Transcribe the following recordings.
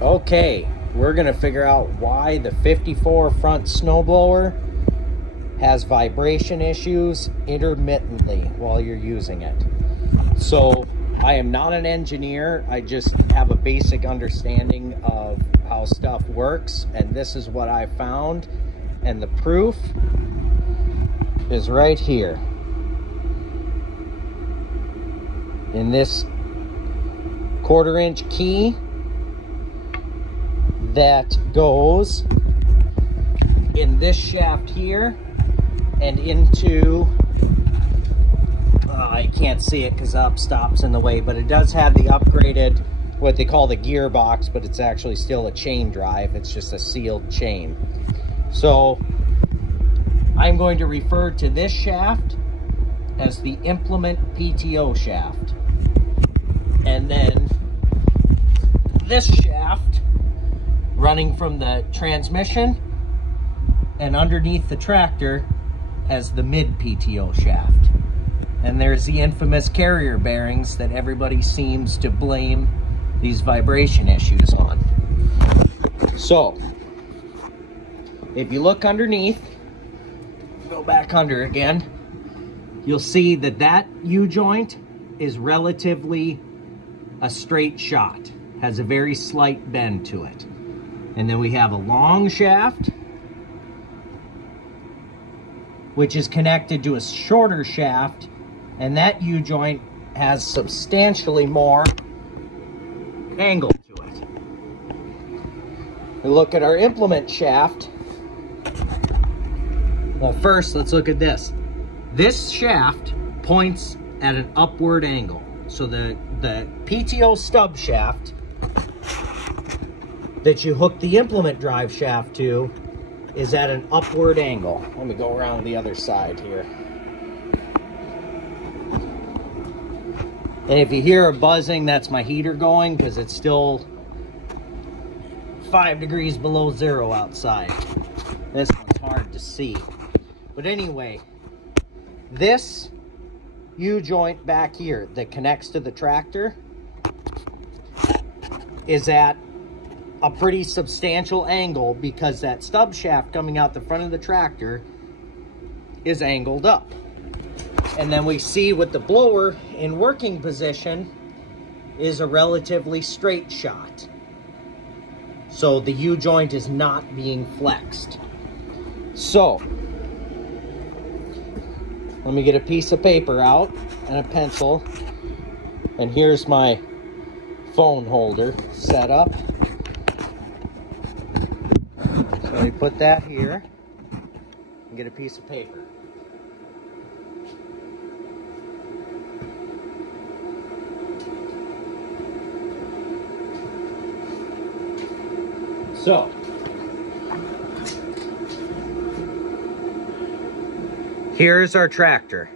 Okay, we're gonna figure out why the 54 front snowblower has vibration issues intermittently while you're using it. So I am not an engineer, I just have a basic understanding of how stuff works, and this is what I found, and the proof is right here in this 1/4-inch key that goes in this shaft here and into, I can't see it because up-stop's in the way, but it does have the upgraded, what they call the gearbox, but it's actually still a chain drive. It's just a sealed chain. So I'm going to refer to this shaft as the implement PTO shaft. And then this shaft running from the transmission and underneath the tractor as the mid PTO shaft. And there's the infamous carrier bearings that everybody seems to blame these vibration issues on. So if you look underneath, go back under again, you'll see that that U-joint is relatively a straight shot, has a very slight bend to it. And then we have a long shaft, which is connected to a shorter shaft, and that U-joint has substantially more angle to it. We look at our implement shaft. Well, first, let's look at this. This shaft points at an upward angle. So the PTO stub shaft that you hook the implement drive shaft to is at an upward angle. Let me go around the other side here. And if you hear a buzzing, that's my heater going because it's still 5 degrees below zero outside. This one's hard to see. But anyway, this U-joint back here that connects to the tractor is at a pretty substantial angle because that stub shaft coming out the front of the tractor is angled up. And then we see with the blower in working position is a relatively straight shot. So the U-joint is not being flexed. So let me get a piece of paper out and a pencil. And here's my phone holder set up. So we put that here and get a piece of paper. So here's our tractor.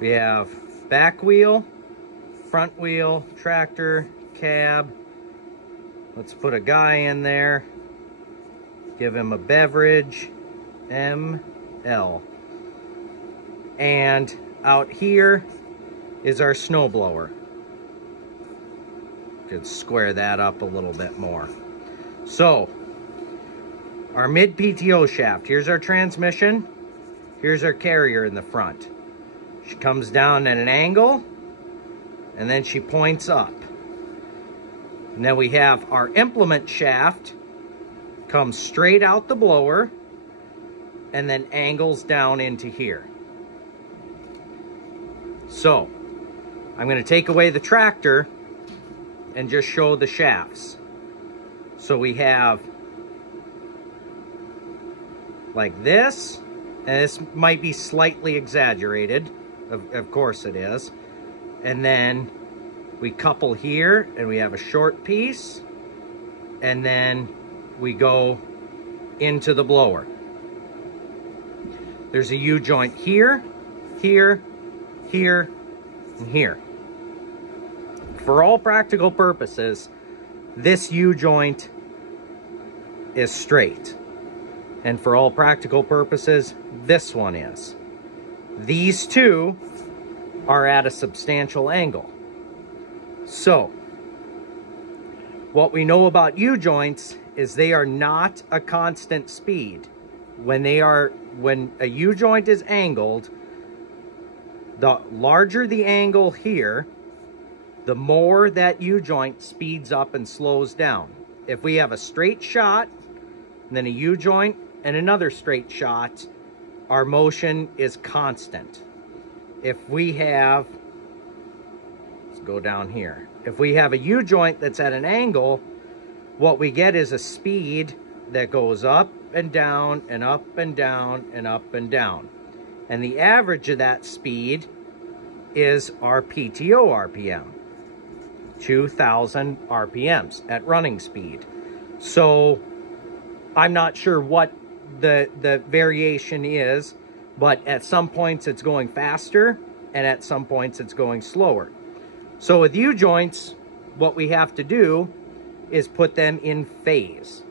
We have back wheel, front wheel, tractor, cab. Let's put a guy in there. Give him a beverage, ML. And out here is our snowblower. Could square that up a little bit more. So, our mid PTO shaft. Here's our transmission. Here's our carrier in the front. She comes down at an angle, and then she points up. And then we have our implement shaft, comes straight out the blower, and then angles down into here. So, I'm going to take away the tractor and just show the shafts. So we have like this, and this might be slightly exaggerated, of course it is. And then we couple here, and we have a short piece, and then we go into the blower. There's a U-joint here, here, here, and here. For all practical purposes, this U-joint is straight. And for all practical purposes, this one is. These two are at a substantial angle. So, What we know about U-joints is they are not a constant speed. When a U-joint is angled, the larger the angle here, the more that U-joint speeds up and slows down. If we have a straight shot, and then a U-joint and another straight shot, our motion is constant. If we have, let's go down here. If we have a U-joint that's at an angle, what we get is a speed that goes up and down and up and down and up and down. And the average of that speed is our PTO RPM, 2,000 RPMs at running speed. So I'm not sure what the variation is, but at some points it's going faster and at some points it's going slower. So with U-joints, what we have to do is put them in phase,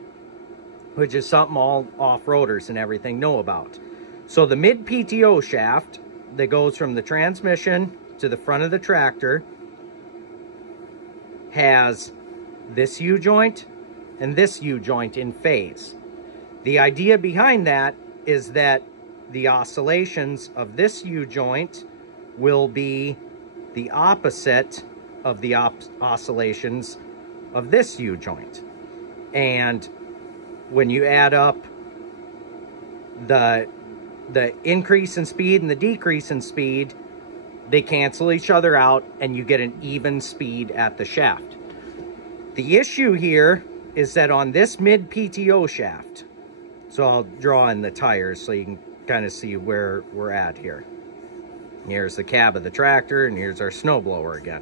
which is something all off-roaders and everything know about. So the mid-PTO shaft that goes from the transmission to the front of the tractor has this U-joint and this U-joint in phase. The idea behind that is that the oscillations of this U-joint will be the opposite of the oscillations of this U-joint. And when you add up the increase in speed and the decrease in speed, they cancel each other out and you get an even speed at the shaft. The issue here is that on this mid-PTO shaft, so I'll draw in the tires so you can kind of see where we're at here. Here's the cab of the tractor and here's our snowblower again.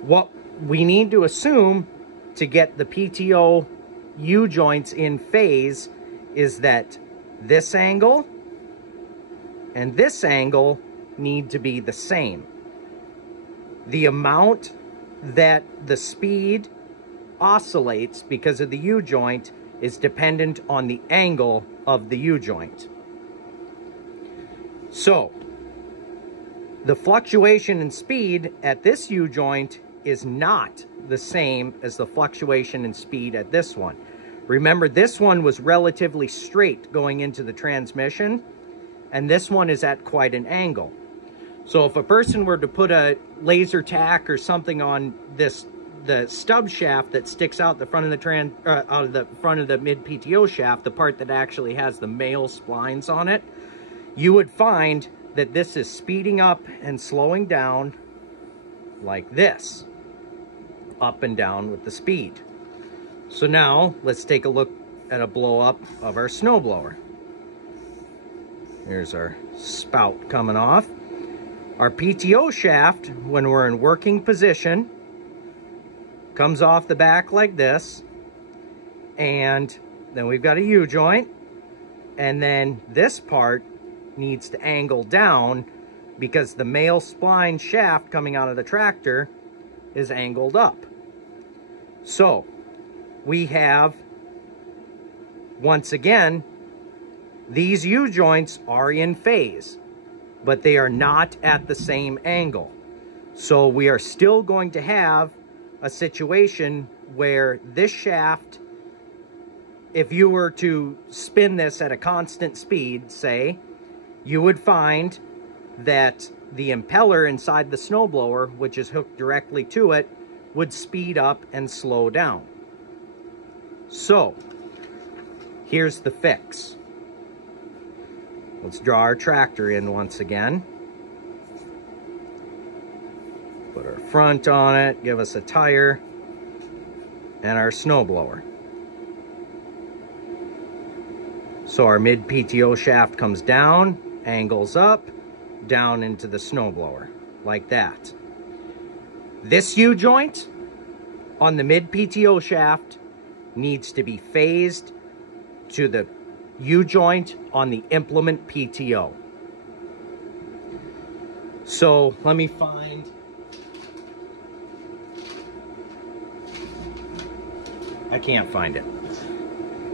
What we need to assume to get the PTO U-joints in phase is that this angle and this angle need to be the same. The amount that the speed oscillates because of the U-joint is dependent on the angle of the U-joint. So, the fluctuation in speed at this U-joint is not the same as the fluctuation in speed at this one. Remember, this one was relatively straight going into the transmission, and this one is at quite an angle. So if a person were to put a laser tack or something on the stub shaft that sticks out the front of the front of the mid PTO shaft, the part that actually has the male splines on it, you would find that this is speeding up and slowing down like this, up and down with the speed. So now let's take a look at a blow up of our snowblower. Here's our spout coming off. Our PTO shaft, when we're in working position, comes off the back like this, and then we've got a U-joint, and then this part needs to angle down because the male spline shaft coming out of the tractor is angled up. So we have, once again, these U-joints are in phase, but they are not at the same angle. So we are still going to have a situation where this shaft, if you were to spin this at a constant speed, say, you would find that the impeller inside the snowblower, which is hooked directly to it, would speed up and slow down. So, here's the fix. Let's draw our tractor in once again. Put our front on it, give us a tire, and our snowblower. So our mid-PTO shaft comes down, angles up, down into the snowblower, like that. This U-joint on the mid-PTO shaft needs to be phased to the U-joint on the implement PTO. So let me find, I can't find it.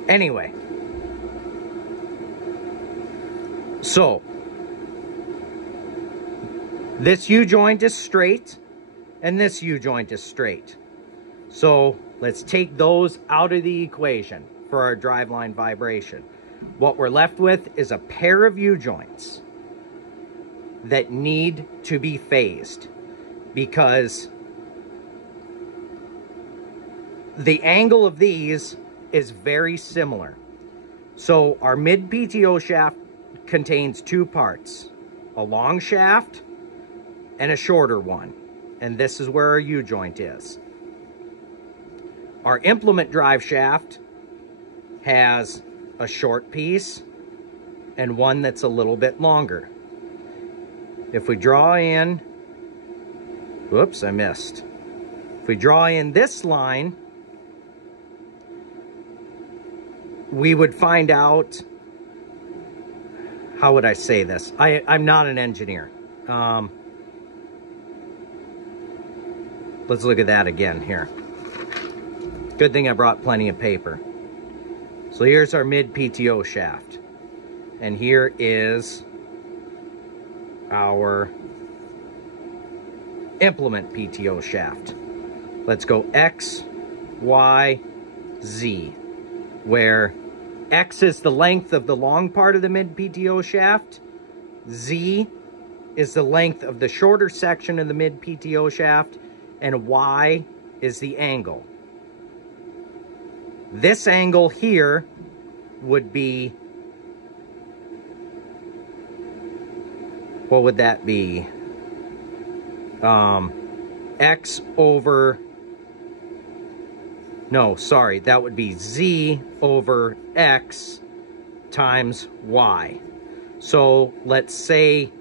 Anyway, so this U-joint is straight and this U-joint is straight. So let's take those out of the equation for our driveline vibration. What we're left with is a pair of U-joints that need to be phased because the angle of these is very similar. So our mid PTO shaft contains two parts, a long shaft and a shorter one. And this is where our U-joint is. Our implement drive shaft has a short piece and one that's a little bit longer. If we draw in, whoops, I missed. If we draw in this line, we would find out, how would I say this? I'm not an engineer. Let's look at that again here. Good thing I brought plenty of paper. So here's our mid PTO shaft. And here is our implement PTO shaft. Let's go X, Y, Z, where X is the length of the long part of the mid PTO shaft. Z is the length of the shorter section of the mid PTO shaft. And Y is the angle. This angle here would be, what would that be? X over, no, sorry, that would be Z over X times Y. So let's say,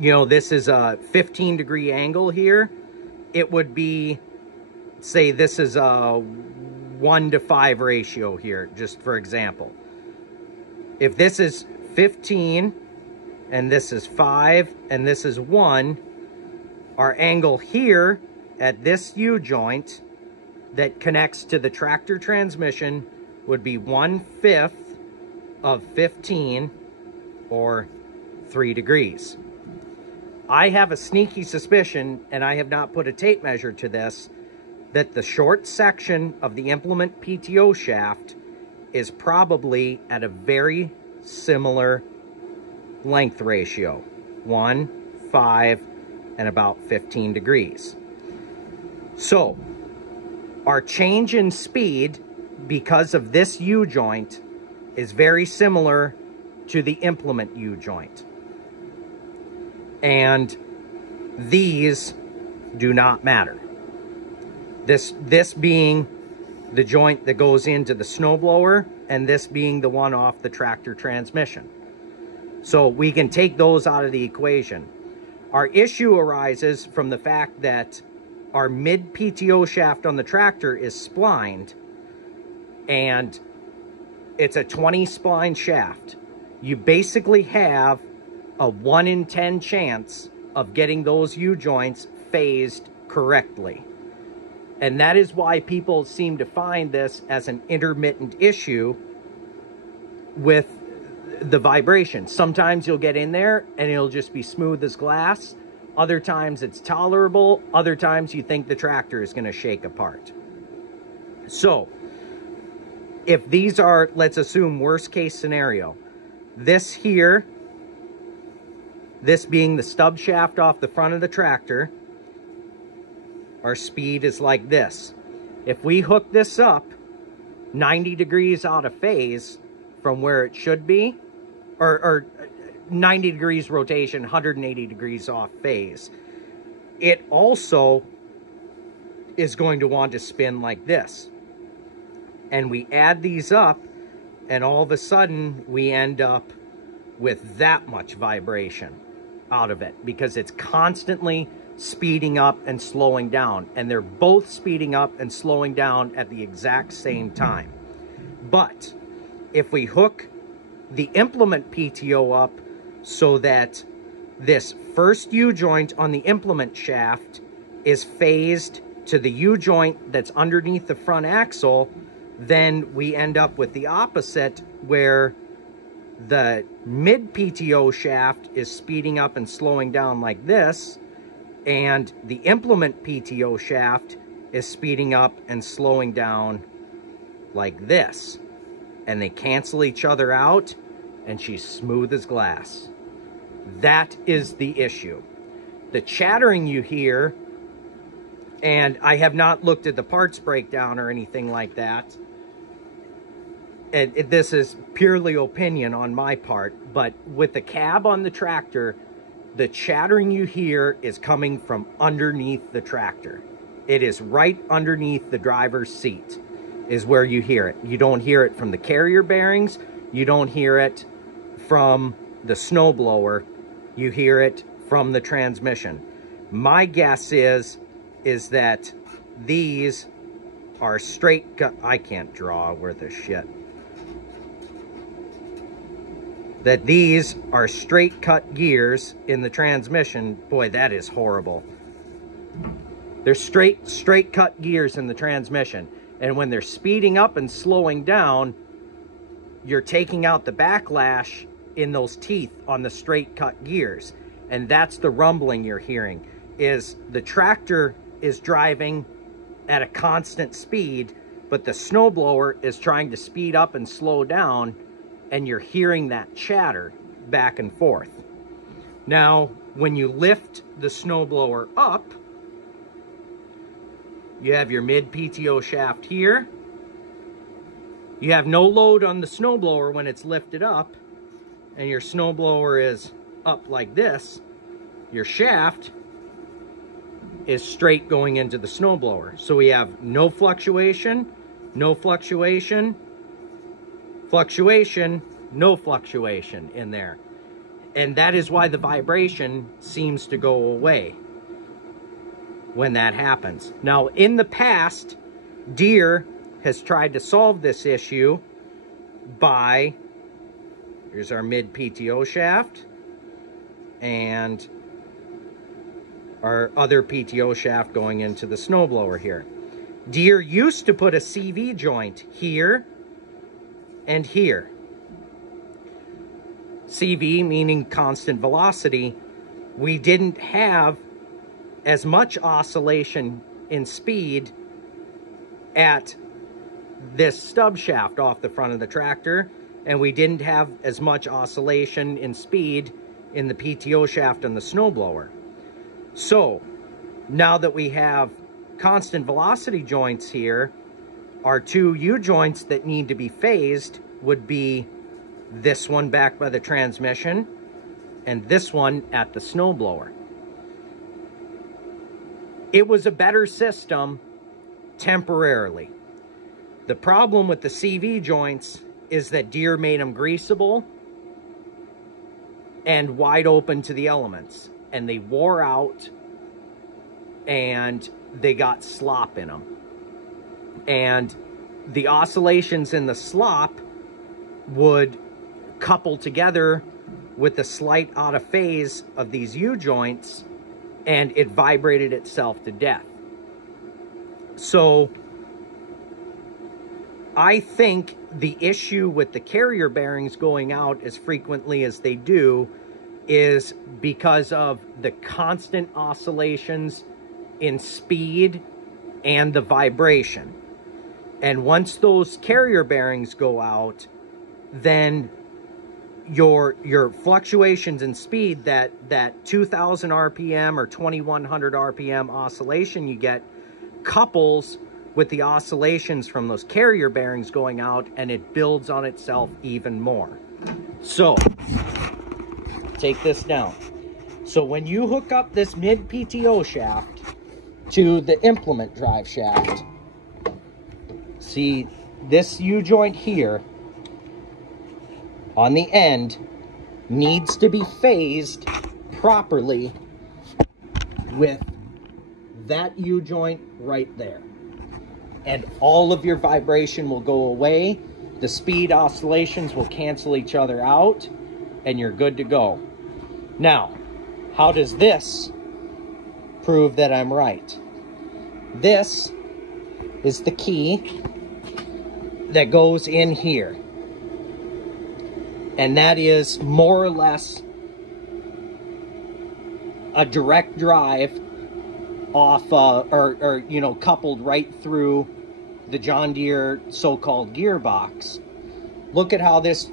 you know, this is a 15-degree angle here. It would be, say this is a 1:5 ratio here, just for example. If this is 15 and this is 5 and this is 1, our angle here at this U-joint that connects to the tractor transmission would be 1/5 of 15 or 3 degrees. I have a sneaky suspicion, and I have not put a tape measure to this, that the short section of the implement PTO shaft is probably at a very similar length ratio, 1, 5, and about 15 degrees. So our change in speed because of this U-joint is very similar to the implement U-joint. And these do not matter. This being the joint that goes into the snowblower, and this being the one off the tractor transmission. So we can take those out of the equation. Our issue arises from the fact that our mid PTO shaft on the tractor is splined, and it's a 20 spline shaft. You basically have a 1 in 10 chance of getting those U-joints phased correctly. And that is why people seem to find this as an intermittent issue with the vibration. Sometimes you'll get in there and it'll just be smooth as glass. Other times it's tolerable. Other times you think the tractor is going to shake apart. So if these are, let's assume worst case scenario, this here, this being the stub shaft off the front of the tractor, our speed is like this. If we hook this up 90 degrees out of phase from where it should be, or 90 degrees rotation, 180 degrees off phase, it also is going to want to spin like this. And we add these up, and all of a sudden we end up with that much vibration out of it, because it's constantly speeding up and slowing down, and they're both speeding up and slowing down at the exact same time. But if we hook the implement PTO up so that this first U-joint on the implement shaft is phased to the U-joint that's underneath the front axle, then we end up with the opposite, where the mid PTO shaft is speeding up and slowing down like this, and the implement PTO shaft is speeding up and slowing down like this. And they cancel each other out, and she's smooth as glass. That is the issue. The chattering you hear, and I have not looked at the parts breakdown or anything like that. This is purely opinion on my part, but with the cab on the tractor, the chattering you hear is coming from underneath the tractor. It is right underneath the driver's seat is where you hear it. You don't hear it from the carrier bearings. You don't hear it from the snowblower. You hear it from the transmission. My guess is that these are straight cut. I can't draw worth a shit. That these are straight cut gears in the transmission. Boy, that is horrible. They're straight cut gears in the transmission. And when they're speeding up and slowing down, you're taking out the backlash in those teeth on the straight cut gears. And that's the rumbling you're hearing, is the tractor is driving at a constant speed, but the snowblower is trying to speed up and slow down, and you're hearing that chatter back and forth. Now, when you lift the snowblower up, you have your mid PTO shaft here. You have no load on the snowblower when it's lifted up, and your snowblower is up like this. Your shaft is straight going into the snowblower. So we have no fluctuation, no fluctuation, fluctuation, no fluctuation in there. And that is why the vibration seems to go away when that happens. Now, in the past, Deere has tried to solve this issue by, here's our mid PTO shaft and our other PTO shaft going into the snowblower here. Deere used to put a CV joint here and here. CV meaning constant velocity. We didn't have as much oscillation in speed at this stub shaft off the front of the tractor, and we didn't have as much oscillation in speed in the PTO shaft on the snowblower. So now that we have constant velocity joints here, our two U-joints that need to be phased would be this one back by the transmission and this one at the snowblower. It was a better system temporarily. The problem with the CV joints is that Deere made them greasable and wide open to the elements, and they wore out and they got slop in them. And the oscillations in the slop would couple together with the slight out of phase of these U-joints, and it vibrated itself to death. So I think the issue with the carrier bearings going out as frequently as they do is because of the constant oscillations in speed and the vibration. And once those carrier bearings go out, then your fluctuations in speed, that 2000 RPM or 2100 RPM oscillation you get, couples with the oscillations from those carrier bearings going out, and it builds on itself even more. So take this down. So when you hook up this mid PTO shaft to the implement drive shaft, see this U-joint here on the end needs to be phased properly with that U-joint right there. And all of your vibration will go away. The speed oscillations will cancel each other out, and you're good to go. Now, how does this prove that I'm right? This is the key that goes in here. And that is more or less a direct drive off, or you know, coupled right through the John Deere so-called gearbox. Look at how this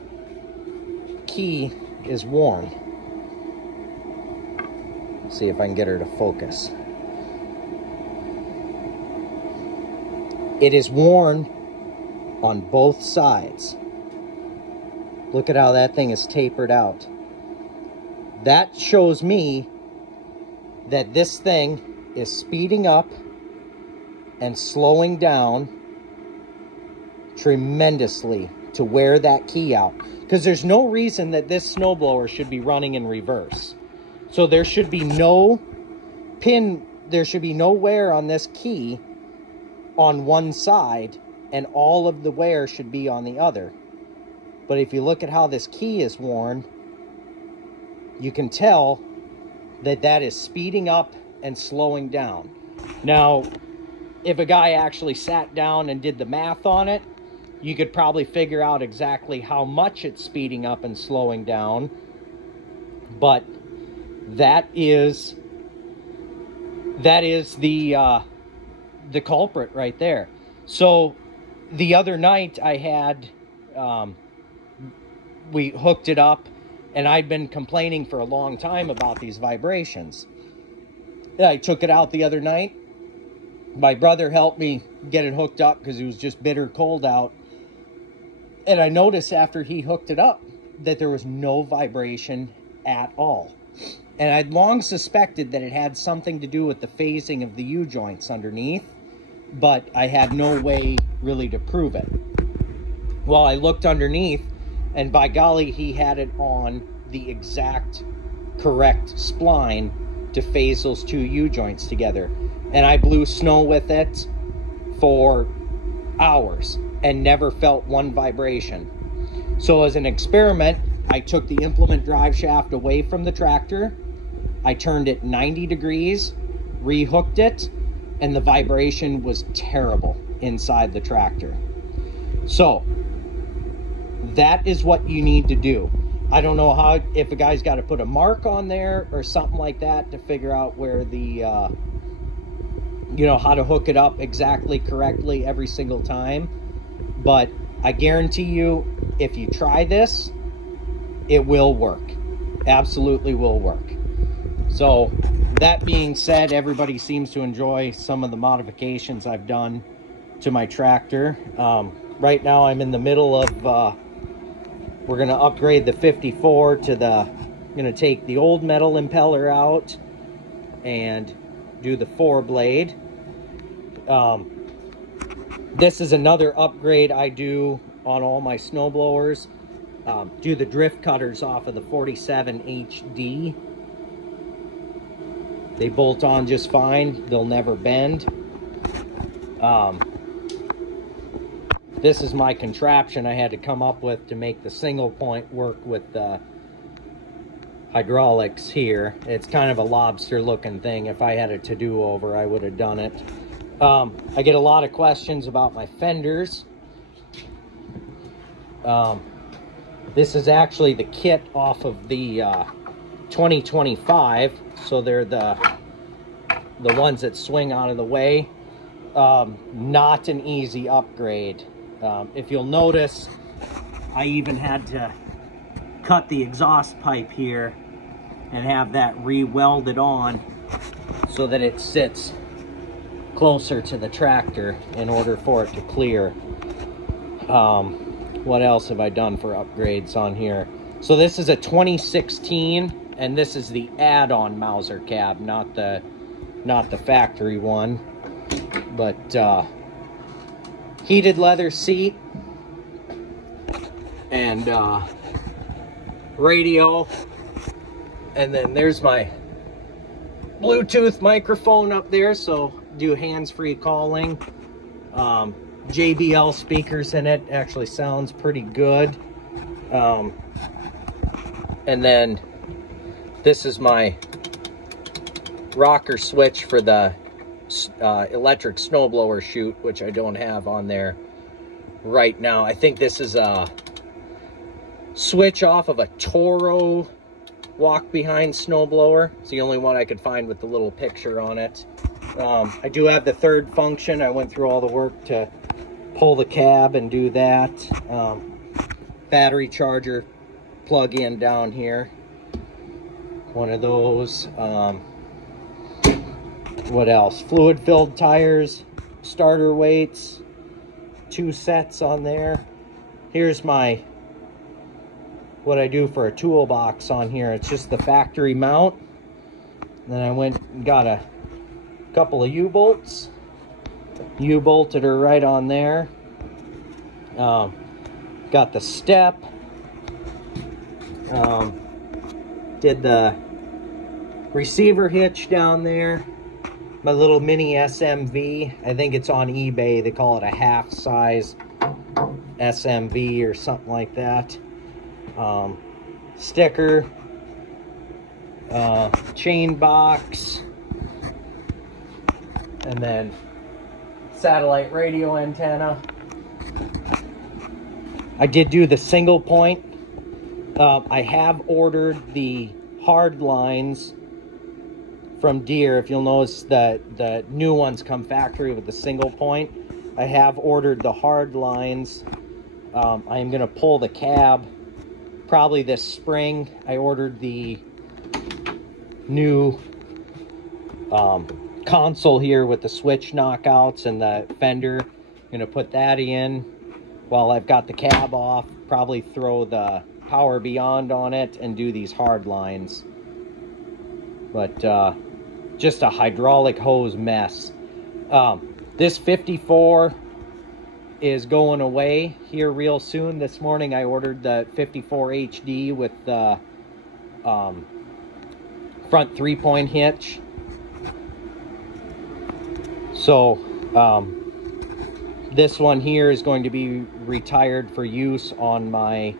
key is worn. Let's see if I can get her to focus. It is worn on both sides. Look at how that thing is tapered out. That shows me that this thing is speeding up and slowing down tremendously to wear that key out. Because there's no reason that this snowblower should be running in reverse. So there should be no there should be no wear on this key on one side, and all of the wear should be on the other. But if you look at how this key is worn, you can tell that that is speeding up and slowing down. Now, if a guy actually sat down and did the math on it, you could probably figure out exactly how much it's speeding up and slowing down. But that is the culprit right there. So the other night I had, we hooked it up, and I'd been complaining for a long time about these vibrations. I took it out the other night. My brother helped me get it hooked up because it was just bitter cold out. And I noticed after he hooked it up that there was no vibration at all. And I'd long suspected that it had something to do with the phasing of the U-joints underneath, but I had no way really to prove it. Well, I looked underneath, and by golly, he had it on the exact correct spline to phase those two U-joints together. And I blew snow with it for hours and never felt one vibration. So as an experiment, I took the implement drive shaft away from the tractor. I turned it 90 degrees, rehooked it, and the vibration was terrible inside the tractor. So that is what you need to do. I don't know how, if a guy's got to put a mark on there or something like that to figure out where the, you know, how to hook it up exactly correctly every single time. But I guarantee you, if you try this, it will work. Absolutely will work. So that being said, everybody seems to enjoy some of the modifications I've done to my tractor. Right now I'm in the middle of, we're going to upgrade the 54 to the, I'm going to take the old metal impeller out and do the 4-blade. This is another upgrade I do on all my snow blowers. Do the drift cutters off of the 47 HD. They bolt on just fine. They'll never bend. This is my contraption I had to come up with to make the single point work with the hydraulics here. It's kind of a lobster looking thing. If I had a to-do over, I would have done it. I get a lot of questions about my fenders. This is actually the kit off of the 2025, so they're the ones that swing out of the way. Not an easy upgrade. If you'll notice, I even had to cut the exhaust pipe here and have that re-welded on so that it sits closer to the tractor in order for it to clear. What else have I done for upgrades on here? So this is a 2016, and this is the add-on Mauser cab, not the factory one. But heated leather seat and radio, and then there's my Bluetooth microphone up there, so do hands-free calling. JBL speakers in it, actually sounds pretty good. And then this is my rocker switch for the electric snowblower chute, which I don't have on there right now. I think this is a switch off of a Toro walk behind snowblower. It's the only one I could find with the little picture on it. I do have the third function. I went through all the work to pull the cab and do that. Battery charger plug-in down here. One of those. What else? Fluid-filled tires, starter weights, 2 sets on there. Here's my, what I do for a toolbox on here. It's just the factory mount. Then I went and got a couple of U-bolts. U-bolted her right on there. Got the step. Did the receiver hitch down there. My little mini SMV. I think it's on eBay. They call it a half size SMV or something like that. Sticker. Chain box. And then satellite radio antenna. I did do the single point. I have ordered the hard lines from Deere. If you'll notice that the new ones come factory with the single point. I have ordered the hard lines. I am going to pull the cab probably this spring. I ordered the new console here with the switch knockouts and the fender. I'm going to put that in while I've got the cab off. Probably throw the Power Beyond on it and do these hard lines. But just a hydraulic hose mess. This 54 is going away here real soon. This morning I ordered the 54 HD with the front 3-point hitch. So this one here is going to be retired for use on my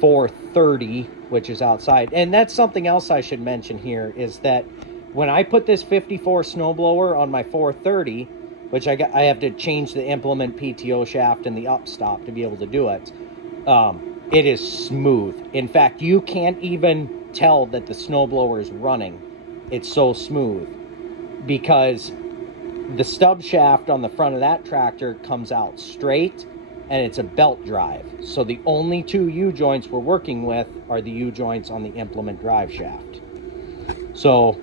430, which is outside. And that's something else I should mention here, is that when I put this 54 snowblower on my 430, which I have to change the implement PTO shaft and the upstop to be able to do it, it is smooth. In fact, you can't even tell that the snowblower is running. It's so smooth because the stub shaft on the front of that tractor comes out straight, and it's a belt drive. So the only 2 U-joints we're working with are the U-joints on the implement drive shaft. So,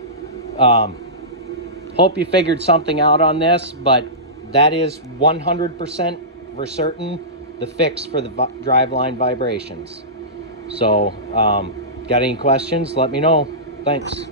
hope you figured something out on this, but that is 100% for certain the fix for the driveline vibrations. So, got any questions? Let me know. Thanks.